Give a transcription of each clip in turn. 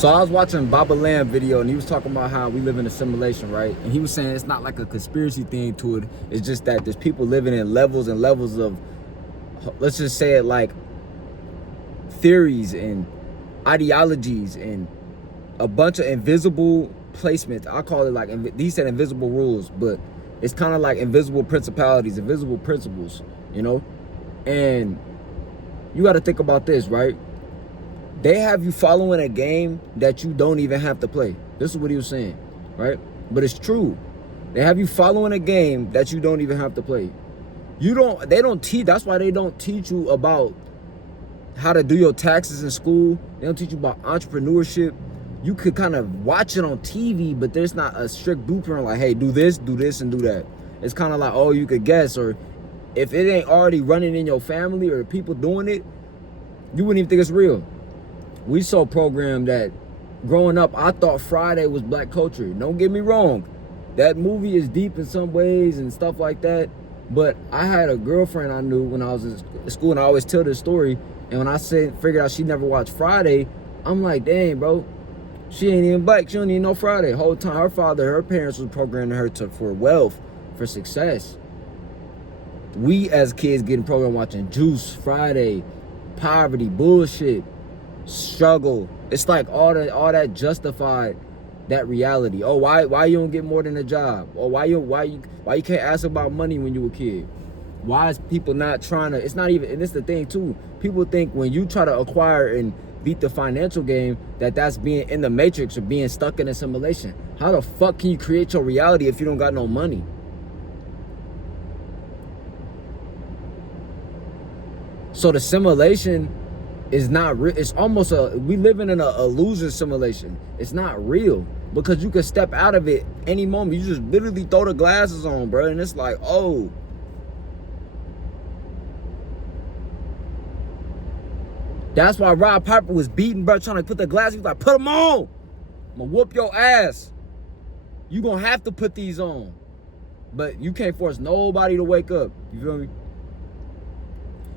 So I was watching Baba Lamb video and he was talking about how we live in a simulation, right? And he was saying it's not like a conspiracy thing to it. It's just that there's people living in levels and levels of, let's just say it like theories and ideologies and a bunch of invisible placements. I call it like, he said invisible rules, but it's kind of like invisible principalities, invisible principles, you know? And you got to think about this, right? They have you following a game that you don't even have to play. This is what he was saying, right? But it's true. They have you following a game that you don't even have to play. They don't teach, that's why they don't teach you about how to do your taxes in school. They don't teach you about entrepreneurship. You could kind of watch it on TV, but there's not a strict blueprint like, hey, do this, and do that. It's kind of like, oh, you could guess, or if it ain't already running in your family or people doing it, you wouldn't even think it's real. We so programmed that growing up, I thought Friday was black culture. Don't get me wrong. That movie is deep in some ways and stuff like that. But I had a girlfriend I knew when I was in school, and I always tell this story. And when I figured out she never watched Friday, I'm like, dang, bro, she ain't even black. She don't even know Friday. The whole time, her parents was programming her for wealth, for success. We as kids getting programmed watching Juice, Friday, poverty, bullshit, struggle. It's like all that justified that reality. Oh, why you don't get more than a job? Or why you can't ask about money when you were a kid? Why is people not trying to? It's not even, and it's the thing too. People think when you try to acquire and beat the financial game, that's being in the matrix or being stuck in a simulation. How the fuck can you create your reality if you don't got no money? So the simulation is not real. It's almost we living in an illusion simulation. It's not real because you can step out of it any moment. You just literally throw the glasses on, bro, and it's like, oh. That's why Rob Piper was beating, bro, trying to put the glasses. He was like, put them on. I'm gonna whoop your ass. You gonna have to put these on. But you can't force nobody to wake up. You feel me?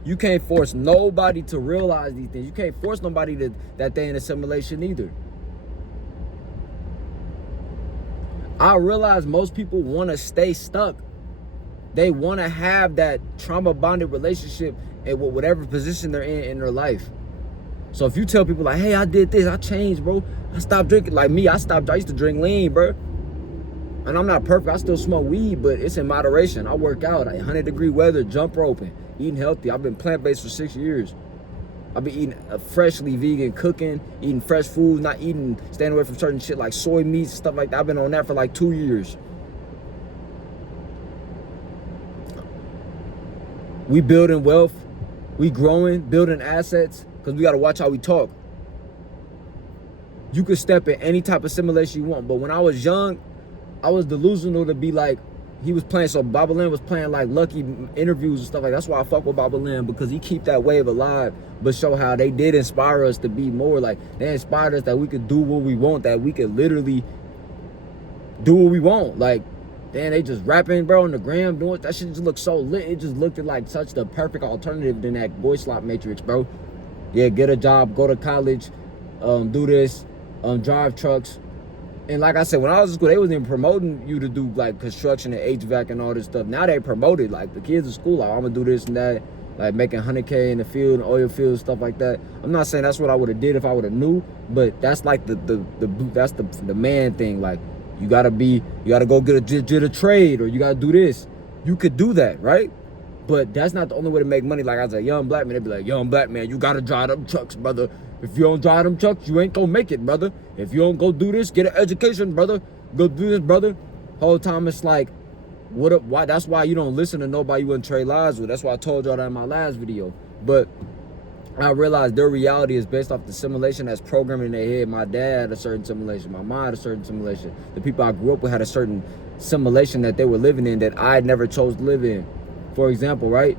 You can't force nobody to realize these things. You can't force nobody that they in a simulation either. I realize most people want to stay stuck. They want to have that trauma bonded relationship in whatever position they're in their life. So if you tell people like, hey, I did this, I changed, bro. I stopped drinking. Like me, I used to drink lean, bro. And I'm not perfect. I still smoke weed, but it's in moderation. I work out, 100-degree weather, jump roping, eating healthy. I've been plant-based for 6 years. I've been eating freshly vegan, cooking, eating fresh foods, not staying away from certain shit like soy meats and stuff like that. I've been on that for like 2 years. We building wealth, we growing, building assets, because we got to watch how we talk. You could step in any type of simulation you want, but when I was young, I was delusional to be like, he was playing, so Baba Lamb was playing like Lucky interviews and stuff like that. That's why I fuck with Baba Lamb, because he keep that wave alive, but show how they did inspire us to be more. Like, they inspired us that we could do what we want, that we could literally do what we want. Like, damn, they just rapping, bro, on the gram, doing that shit just looked so lit. It just looked like such the perfect alternative than that boy slot matrix, bro. Yeah, get a job, go to college, do this, drive trucks. And like I said, when I was in school, they wasn't even promoting you to do like construction and HVAC and all this stuff. Now they promoted, like the kids in school, like, I'm gonna do this and that, like making 100K in the field, and oil field, stuff like that. I'm not saying that's what I would have did if I would have knew, but that's like that's the man thing. Like, you gotta go get a trade, or you gotta do this. You could do that, right? But that's not the only way to make money. Like, as a young black man, they'd be like, young black man, you gotta drive them trucks, brother. If you don't drive them trucks, you ain't gonna make it, brother. If you don't go do this, get an education, brother. Go do this, brother. Whole time it's like, why? That's why you don't listen to nobody you wouldn't trade lives with. That's why I told y'all that in my last video. But I realized their reality is based off the simulation that's programmed in their head. My dad had a certain simulation. My mom had a certain simulation. The people I grew up with had a certain simulation that they were living in that I never chose to live in. For example, right?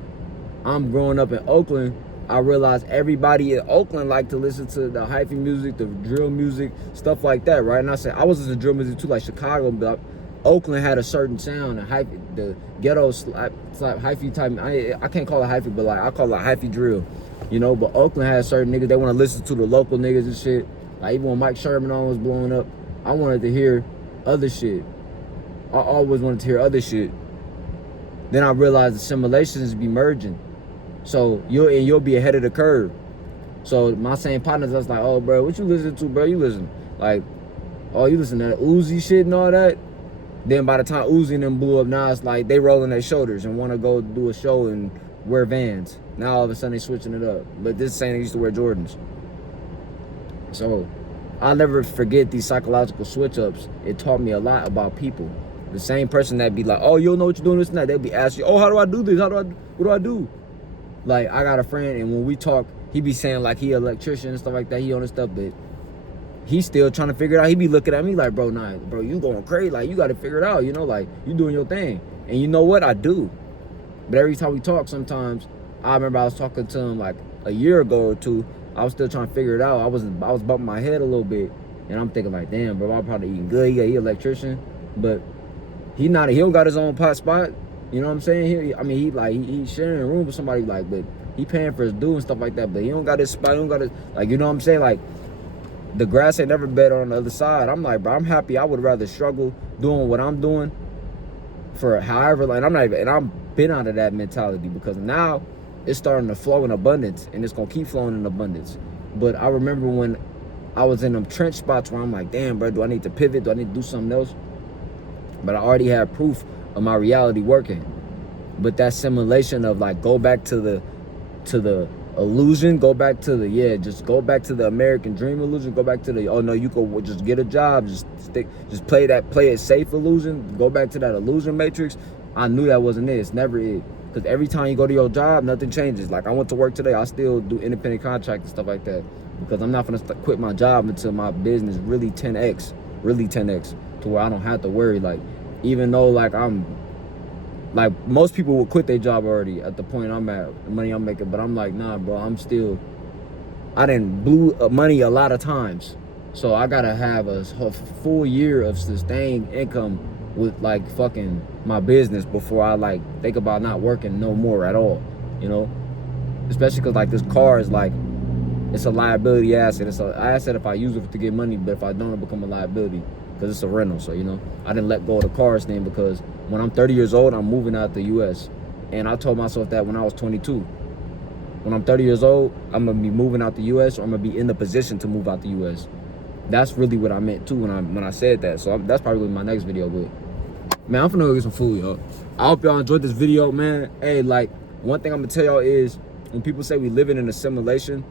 I'm growing up in Oakland. I realized everybody in Oakland liked to listen to the hyphy music, the drill music, stuff like that, right? And I said, I was into drill music too, like Chicago, but Oakland had a certain sound, and hyphy, the ghetto slap hyphy type. I can't call it hyphy, but like I call it hyphy drill, you know. But Oakland had certain niggas they want to listen to, the local niggas and shit. Like even when Mike Sherman was blowing up, I wanted to hear other shit. I always wanted to hear other shit. Then I realized the simulations be merging. So you'll be ahead of the curve. So my same partners, I was like, oh bro, what you listen to, bro? You listen like, oh, you listen to that Uzi shit and all that. Then by the time Uzi and them blew up, now it's like they rolling their shoulders and want to go do a show and wear Vans. Now all of a sudden they switching it up. But this saying they used to wear Jordans. So I'll never forget these psychological switch ups. It taught me a lot about people. The same person that be like, oh, you don't know what you're doing, this and that. They'll be asking you, oh, how do I do this? What do I do? Like, I got a friend, and when we talk, he be saying like he an electrician and stuff like that. He on this stuff, but he's still trying to figure it out. He be looking at me like, bro, nah, bro, you going crazy. Like, you got to figure it out, you know? Like, you doing your thing. And you know what? I do. But every time we talk, sometimes, I remember I was talking to him like a year ago or two. I was still trying to figure it out. I was bumping my head a little bit. And I'm thinking like, damn, bro, I'm probably eating good. He electrician. But he don't got his own pot spot. You know what I'm saying? He sharing a room with somebody, like, but he paying for his due and stuff like that. But he don't got his spot. He don't got his, like, you know what I'm saying? Like, the grass ain't never better on the other side. I'm like, bro, I'm happy. I would rather struggle doing what I'm doing for however, like, I've been out of that mentality because now it's starting to flow in abundance and it's gonna keep flowing in abundance. But I remember when I was in them trench spots where I'm like, damn, bro, do I need to pivot? Do I need to do something else? But I already had proof of my reality working. But that simulation of like, go back to the illusion, go back to the American dream illusion, go back to the, oh no, you could just get a job, just play it safe illusion, go back to that illusion matrix. I knew that wasn't it. It's never it. Because every time you go to your job, nothing changes. Like, I went to work today, I still do independent contract and stuff like that. Because I'm not gonna quit my job until my business really 10x, to where I don't have to worry. Like, even though like most people will quit their job already at the point I'm at, the money I'm making, but I'm like, nah, bro, I didn't blew money a lot of times. So I gotta have a full year of sustained income with like fucking my business before I like think about not working no more at all, you know? Especially cause like this car is like, it's a liability asset. It's an asset if I use it to get money, but if I don't, it become a liability because it's a rental. So, you know, I didn't let go of the cars thing because when I'm 30 years old, I'm moving out the U.S. And I told myself that when I was 22. When I'm 30 years old, I'm going to be moving out the U.S. or I'm going to be in the position to move out the U.S. That's really what I meant too when I said that. So that's probably my next video. But man, I'm finna go get some food, y'all. I hope y'all enjoyed this video, man. Hey, like, one thing I'm going to tell y'all is when people say we living in a simulation,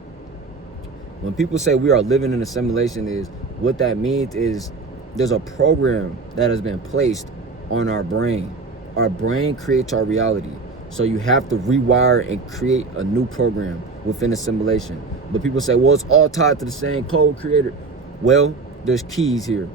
when people say we are living in a simulation, is what that means is there's a program that has been placed on our brain. Our brain creates our reality. So you have to rewire and create a new program within a simulation. But people say, well, it's all tied to the same code creator. Well, there's keys here.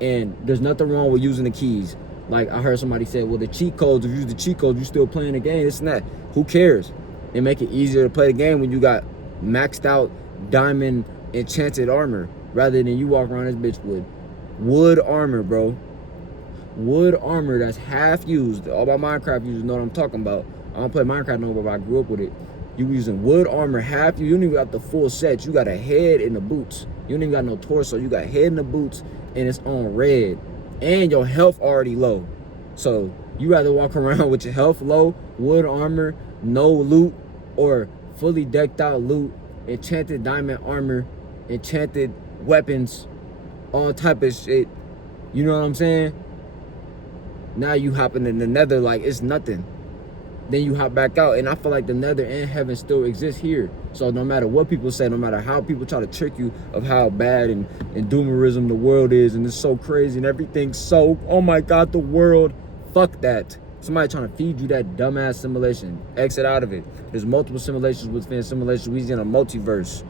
And there's nothing wrong with using the keys. Like I heard somebody say, well, the cheat codes, if you use the cheat codes, you're still playing the game, this and that. Who cares? It make it easier to play the game when you got maxed out diamond enchanted armor rather than you walk around this bitch with wood armor, bro. Wood armor that's half used. All my Minecraft users know what I'm talking about. I don't play Minecraft no more, but I grew up with it. You using wood armor half. You don't even got the full set. You got a head and the boots. You don't even got no torso. You got head and the boots, and it's on red. And your health already low. So you rather walk around with your health low, wood armor, no loot, or fully decked out loot, enchanted diamond armor, enchanted weapons, all type of shit. You know what I'm saying? Now you hopping in the nether like it's nothing. Then you hop back out, and I feel like the nether and heaven still exists here. So no matter what people say, no matter how people try to trick you of how bad and doomerism the world is, and it's so crazy and everything's so, oh my God, the world, fuck that. Somebody trying to feed you that dumbass simulation. Exit out of it. There's multiple simulations within simulations. We're in a multiverse.